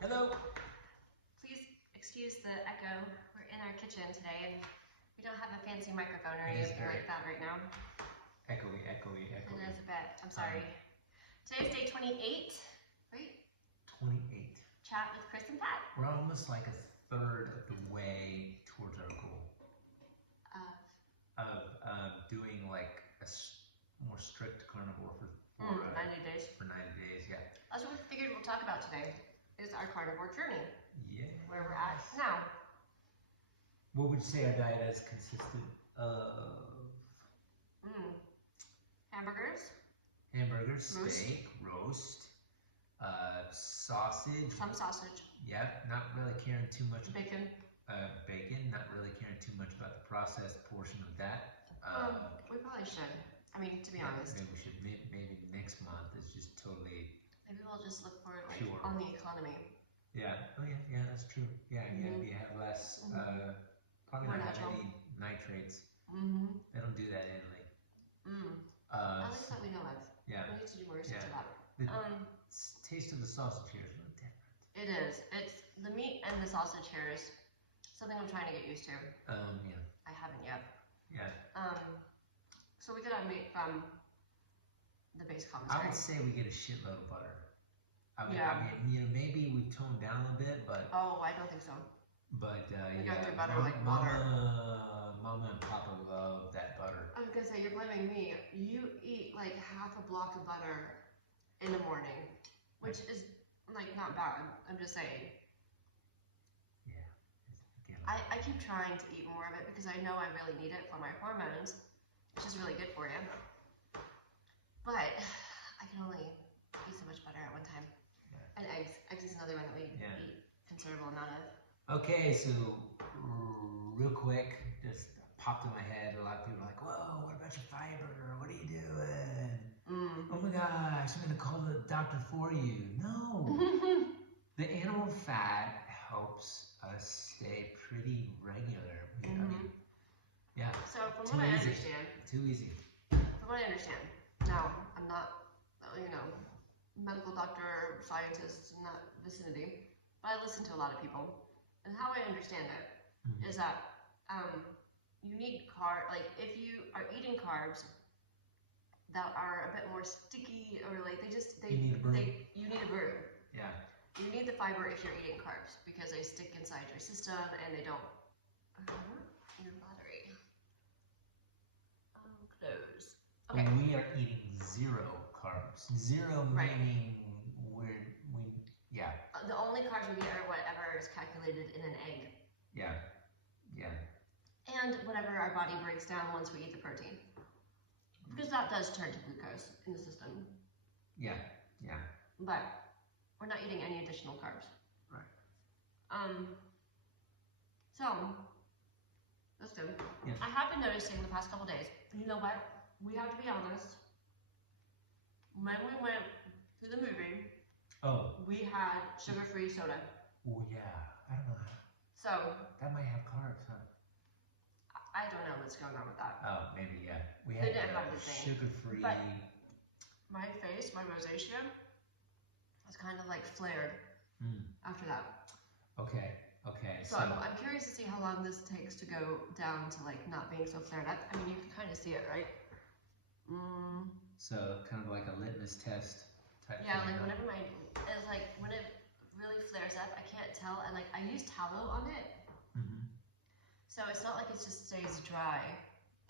Hello. Please excuse the echo. We're in our kitchen today and we don't have a fancy microphone or anything like that right now. Echoey. It is a bit. I'm sorry. Today's day 28, right? 28. Chat with Chris and Pat. We're almost like a third of the way towards our goal. Of doing like a more strict carnivore for 90 days. For 90 days, yeah. That's what we figured we'll talk about today, is our carnivore journey. Yeah. Where we're at now. What would you say our diet has consisted of? Hamburgers, steak, roast, sausage. Some sausage. Yep, not really caring too much. Bacon. Not really caring too much about the processed portion of that. We probably should. I mean, to be honest. Maybe we should. Maybe next month is just totally. Maybe we'll just look for it like pure. On the economy. Yeah. Oh yeah, that's true. Yeah, you have less. Probably not have any nitrates. They don't do that in Italy. At least that we know of. Yeah. We need to do more research about it. The taste of the sausage here is a little different. It is. It's the meat and the sausage here is something I'm trying to get used to. Yeah. I haven't yet. Yeah. So we get our meat from the base commissary. I would say we get a shitload of butter. I mean, maybe we've toned down a bit, but. Oh, I don't think so. But we go through butter like water. Mama and Papa love that butter. I was gonna say, you're blaming me. You eat like half a block of butter in the morning, which is like not bad. I'm just saying. Yeah. I keep trying to eat more of it because I know I really need it for my hormones, which is really good for you. But I can only eat so much butter at one time. Yeah. And eggs. Eggs is another one that we eat considerable amount of. Okay, so real quick, just popped in my head. A lot of people are like, "Whoa, what about your fiber? What are you doing? Oh my gosh, I'm gonna call the doctor for you." No, the animal fat helps us stay pretty regular. I mean, yeah. So from what I understand, too easy. From what I understand, now I'm not, medical doctor, scientist in that vicinity, but I listen to a lot of people. And how I understand it is that you need if you are eating carbs that are a bit more sticky or like you need a brew. Yeah. You need the fiber if you're eating carbs because they stick inside your system and they don't. Your battery. Close. Okay. When we are eating zero carbs, zero meaning the only carbs we get are whatever is calculated in an egg. Yeah. And whatever our body breaks down once we eat the protein. Because that does turn to glucose in the system. Yeah. But we're not eating any additional carbs. Right. So, that's good. Yeah. I have been noticing the past couple days, you know what? We have to be honest. When we went to the movie, we had sugar-free soda. Oh yeah, I don't know. So that might have carbs, huh? I don't know what's going on with that. Oh, maybe yeah. We had sugar-free. But my face, my rosacea, was kind of like flared after that. Okay. So I'm curious to see how long this takes to go down to like not being so flared up. I mean, you can kind of see it, right? So kind of like a litmus test type. Yeah, like whenever when it really flares up, I can't tell, and like I use tallow on it, so it's not like it just stays dry.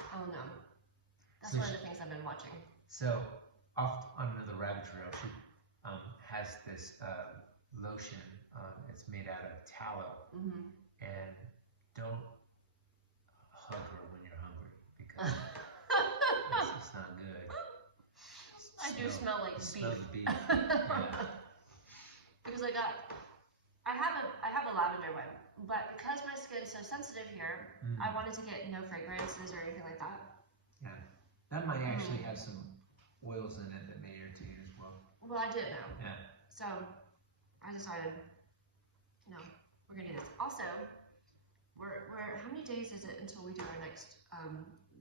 I don't know. That's one of the things I've been watching. So off on another rabbit trail, she has this lotion. It's made out of tallow, and don't hug her when you're hungry because it's not good. I do smell like beef. Smell the beef. Yeah. Because I have a lavender one, but because my skin's so sensitive here, I wanted to get no fragrances or anything like that. Yeah, that might actually have some oils in it that may irritate you as well. Well, I didn't know. Yeah. So I decided, no, we're gonna do this. Also, we're how many days is it until we do our next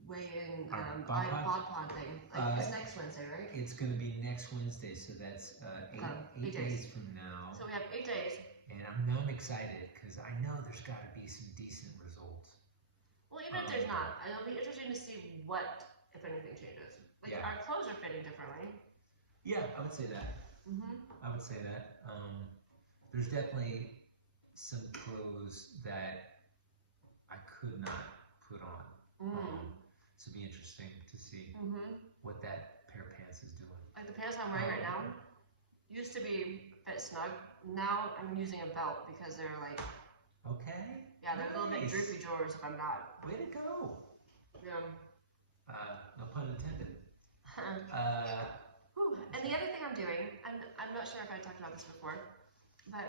weigh-in bod pod thing? Like it's next Wednesday, right? It's going to be next Wednesday, so that's 8 days from now. So we have 8 days. I'm excited because I know there's got to be some decent results. Well, even if there's not, it'll be interesting to see what, if anything, changes. Like our clothes are fitting differently. Yeah, I would say that. I would say that. There's definitely some clothes that I could not put on. So it'd be interesting to see what that pair of pants is doing. Like the pants I'm wearing right now used to be fit snug. Now I'm using a belt because they're like. Okay. Yeah, they're a little bit droopy drawers if I'm not. Way to go. Yeah. No pun intended. And the other thing I'm doing, I'm not sure if I talked about this before, but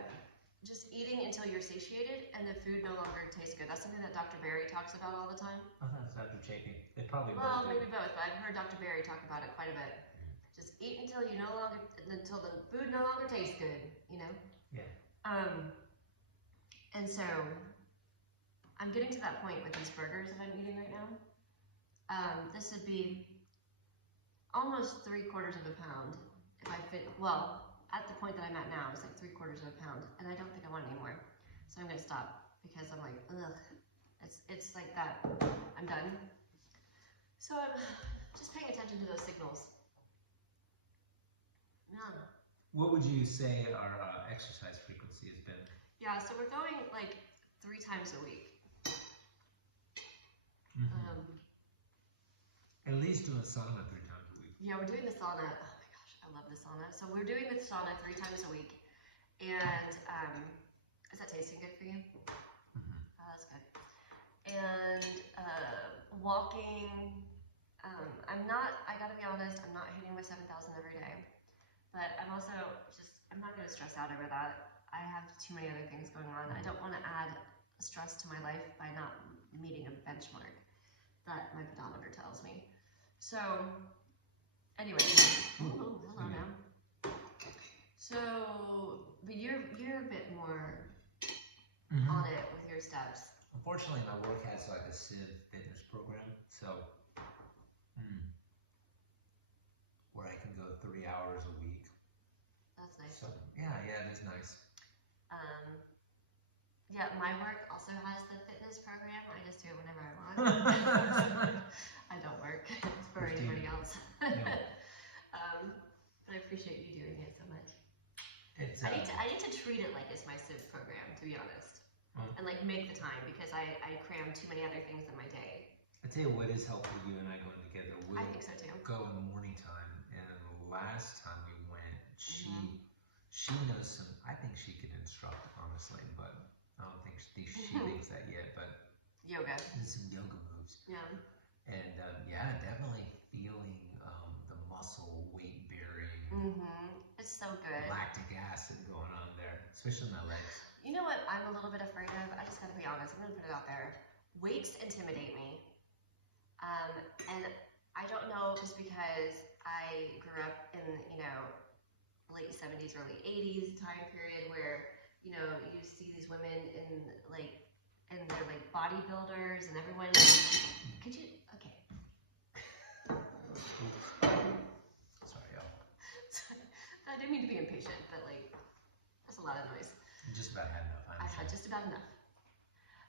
just eating until you're satiated and the food no longer tastes good. That's something that Dr. Barry talks about all the time. Oh, that's Dr. Chapin. They probably well, maybe both, but I've heard Dr. Barry talk about it quite a bit. Just eat until until the food no longer tastes good, you know? Yeah. And so I'm getting to that point with these burgers that I'm eating right now. This would be almost 3/4 of a pound if I fit. Well, at the point that I'm at now, it's like 3/4 of a pound, and I don't think I want it anymore. So I'm gonna stop because I'm like, ugh. It's like that. I'm done. So I'm just paying attention to those signals. Yeah. What would you say our exercise frequency has been? Yeah, so we're going like 3 times a week. At least doing sauna 3 times a week. Yeah, we're doing the sauna. Oh my gosh, I love the sauna. So we're doing the sauna 3 times a week. And is that tasting good for you? Oh, that's good. And walking. I gotta be honest, I'm not hitting my 7,000 every day. But I'm also I'm not gonna stress out over that. I have too many other things going on. I don't want to add stress to my life by not meeting a benchmark that my pedometer tells me. So, anyway, hello now. So, but you're a bit more on it with your steps. Unfortunately, my work has like a Civ fitness program, so where I can go 3 hours a week. That's nice. So, yeah, it is nice. Yeah, my work also has the fitness program. I just do it whenever I want. I don't work for anybody else. But I appreciate you doing it so much. I need to treat it like it's my Civ program, to be honest, and like make the time because I cram too many other things in my day. I tell you what is helpful, you and I going together. We'll I think so too. Go in the morning time, and last time we went, she knows some. I think she could instruct, honestly, but I don't think she thinks that yet. But yoga, some yoga moves. Yeah. And definitely feeling the muscle weight bearing. It's so good. Lactic acid going on there, especially my legs. You know what I'm a little bit afraid of? I just gotta be honest. I'm gonna put it out there. Weights intimidate me. And I don't know if it's because I grew up in, late 70s, early 80s time period where, you see these women and they're like bodybuilders and everyone, could you, okay. Sorry, y'all. I didn't mean to be impatient, but that's a lot of noise. You just about had enough. I had just about enough.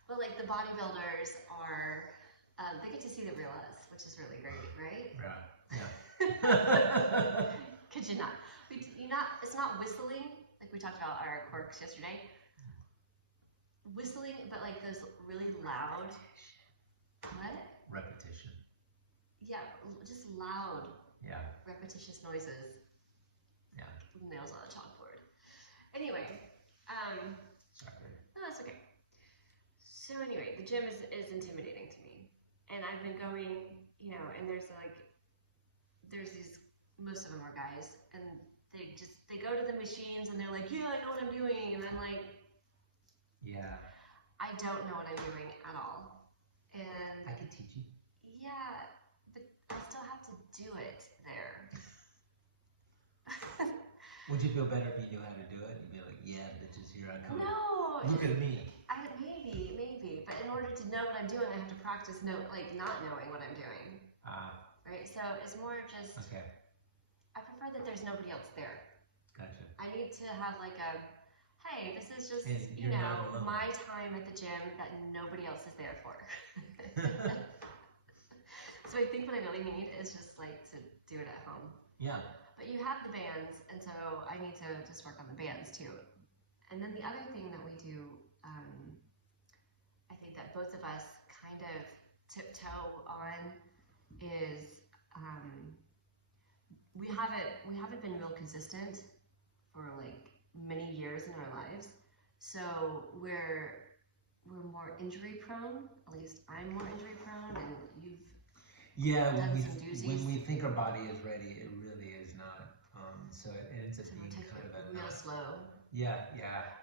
But the bodybuilders are, they get to see the real us, which is really great, right? Yeah. Could you not? It's not whistling, like we talked about our quirks yesterday. Whistling, but those really loud. What? Repetition. Yeah, just loud. Yeah. Repetitious noises. Yeah. Nails on a chalkboard. Anyway, sorry. No, that's okay. So anyway, the gym is intimidating to me, and I've been going, and there's these, most of them are guys, and they go to the machines and they're like, yeah, I know what I'm doing, and I'm like, yeah, I don't know what I'm doing at all, and I can teach you. Yeah, but I still have to do it there. Would you feel better if you knew how to do it? You'd be like, yeah, bitches, here I come. No. Look at me. Maybe, but in order to know what I'm doing, I have to practice not knowing what I'm doing. Right. So it's more of just. Okay. I prefer that there's nobody else there. Gotcha. I need to have a hey, this is just, And you you're know, not alone. my time at the gym that nobody else is there for. So I think what I really need is just like to do it at home. Yeah. But you have the bands, and so I need to just work on the bands too. And then the other thing that we do, I think that both of us kind of tiptoe on is we haven't been real consistent for like many years in our lives. So we're more injury prone. At least I'm more injury prone, and you've when we think our body is ready, it really is not. So it ends up being kind of a real slow. Yeah.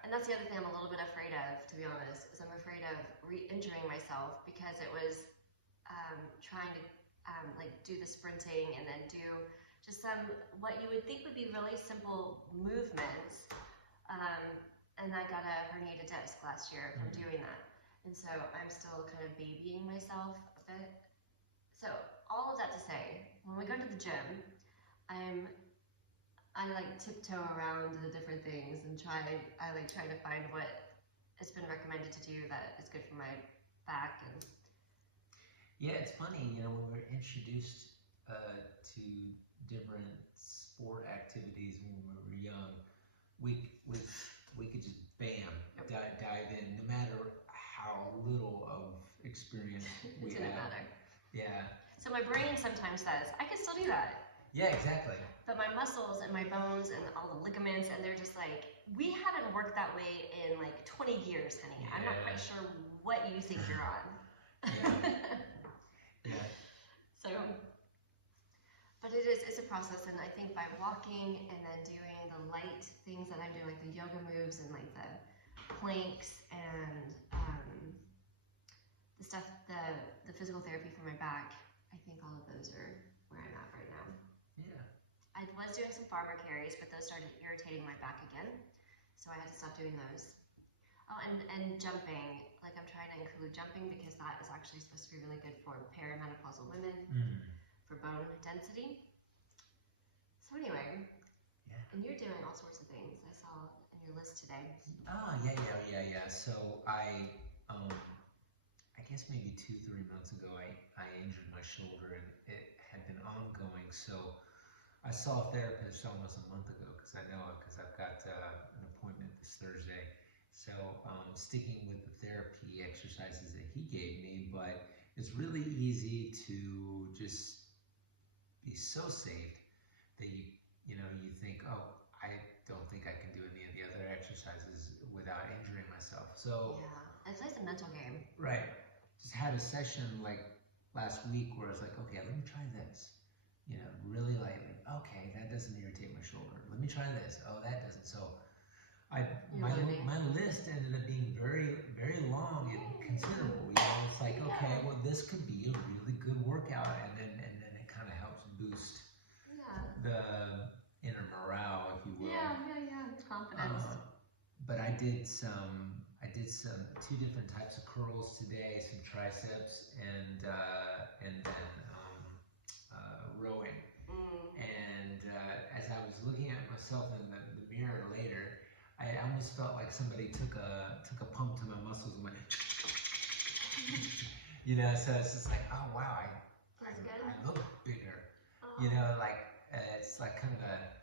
And that's the other thing I'm a little bit afraid of, to be honest, is I'm afraid of re-injuring myself because it was trying to like do the sprinting and then do just some what you would think would be really simple movements. And I got a herniated disc last year from doing that. And so I'm still kind of babying myself a bit. So all of that to say, when we go to the gym, I like tiptoe around the different things and try to find what has been recommended to do that is good for my back. And yeah, it's funny, you know, when we're introduced to different sport activities when we were young, we could just bam, dive in, no matter how little of experience we it didn't had. matter. Yeah. So my brain sometimes says, I can still do that. Yeah, exactly. But my muscles and my bones and all the ligaments, and they're just like, we haven't worked that way in like 20 years, honey. Yeah. I'm not quite sure what you think you're on. Yeah. So, but it's a process, and I think by walking and then doing the light things that I'm doing, like the yoga moves and like the planks and the stuff, the physical therapy for my back, I think all of those are where I'm at right now. Yeah. I was doing some farmer carries, but those started irritating my back again, so I had to stop doing those. Oh, and jumping, like I'm trying to include jumping because that is actually supposed to be really good for perimenopausal women, for bone density. So anyway, and you're doing all sorts of things. I saw in your list today. Oh, yeah. So I guess maybe 2-3 months ago, I injured my shoulder and it had been ongoing. So I saw a therapist almost a month ago because I've got an appointment this Thursday. So sticking with the therapy exercises that he gave me, but it's really easy to just be so safe that you think, oh, I don't think I can do any of the other exercises without injuring myself. So yeah, it's like a mental game. Right. Just had a session like last week where I was like, okay, let me try this. You know, really lightly. Okay, that doesn't irritate my shoulder. Let me try this. Oh, that doesn't. So my list ended up being very, very long and considerable. You know, it's like, okay, well, this could be a really good workout, and then it kind of helps boost the inner morale, if you will. Yeah. Confidence. But I did some 2 different types of curls today, some triceps, and then rowing. And as I was looking at myself in the mirror later, I almost felt like somebody took a pump to my muscles and went, you know. So it's just like, oh wow, I look bigger. You know, like it's like kind of a.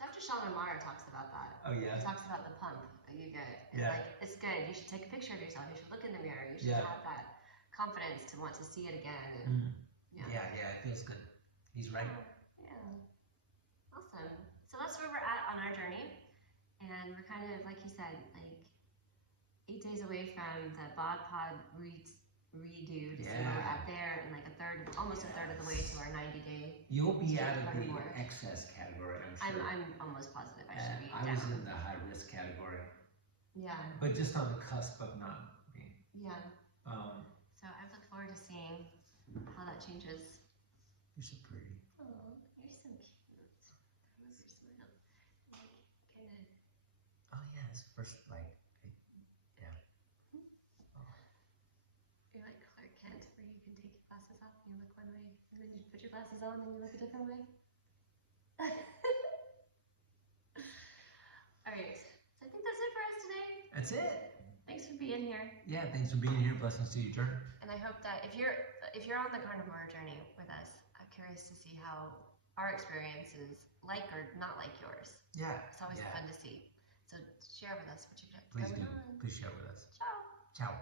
Dr. Shawn Amara talks about that. Oh yeah. He talks about the pump that you get. It's like, it's good. You should take a picture of yourself. You should look in the mirror. You should have that confidence to want to see it again. And, yeah, it feels good. He's right. Yeah. Awesome. So that's where we're at on our journey. And we're kind of, like you said, like 8 days away from the bod pod redo to see where we're at there, and like almost a third of the way to our 90-day. You'll be out of the excess category, I'm sure. I'm almost positive I should be I down. was in the high risk category. Yeah. But just on the cusp of not being. Yeah. So I look forward to seeing how that changes. You're so pretty. Oh, you're so cute. I love your smile. Like, kind of. Oh yeah, it's first like. You're like Clark Kent, where you can take your glasses off and you look one way, and then you put your glasses on and you look a different way. Alright, so I think that's it for us that's it. Thanks for being here. Yeah, thanks for being here. Blessings to you, Jordan. And I hope that if you're on the carnivore journey with us, I'm curious to see how our experience is like or not like yours. Yeah. It's always fun to see. So share with us what you've got Please going do. on. Please share with us. Ciao. Ciao.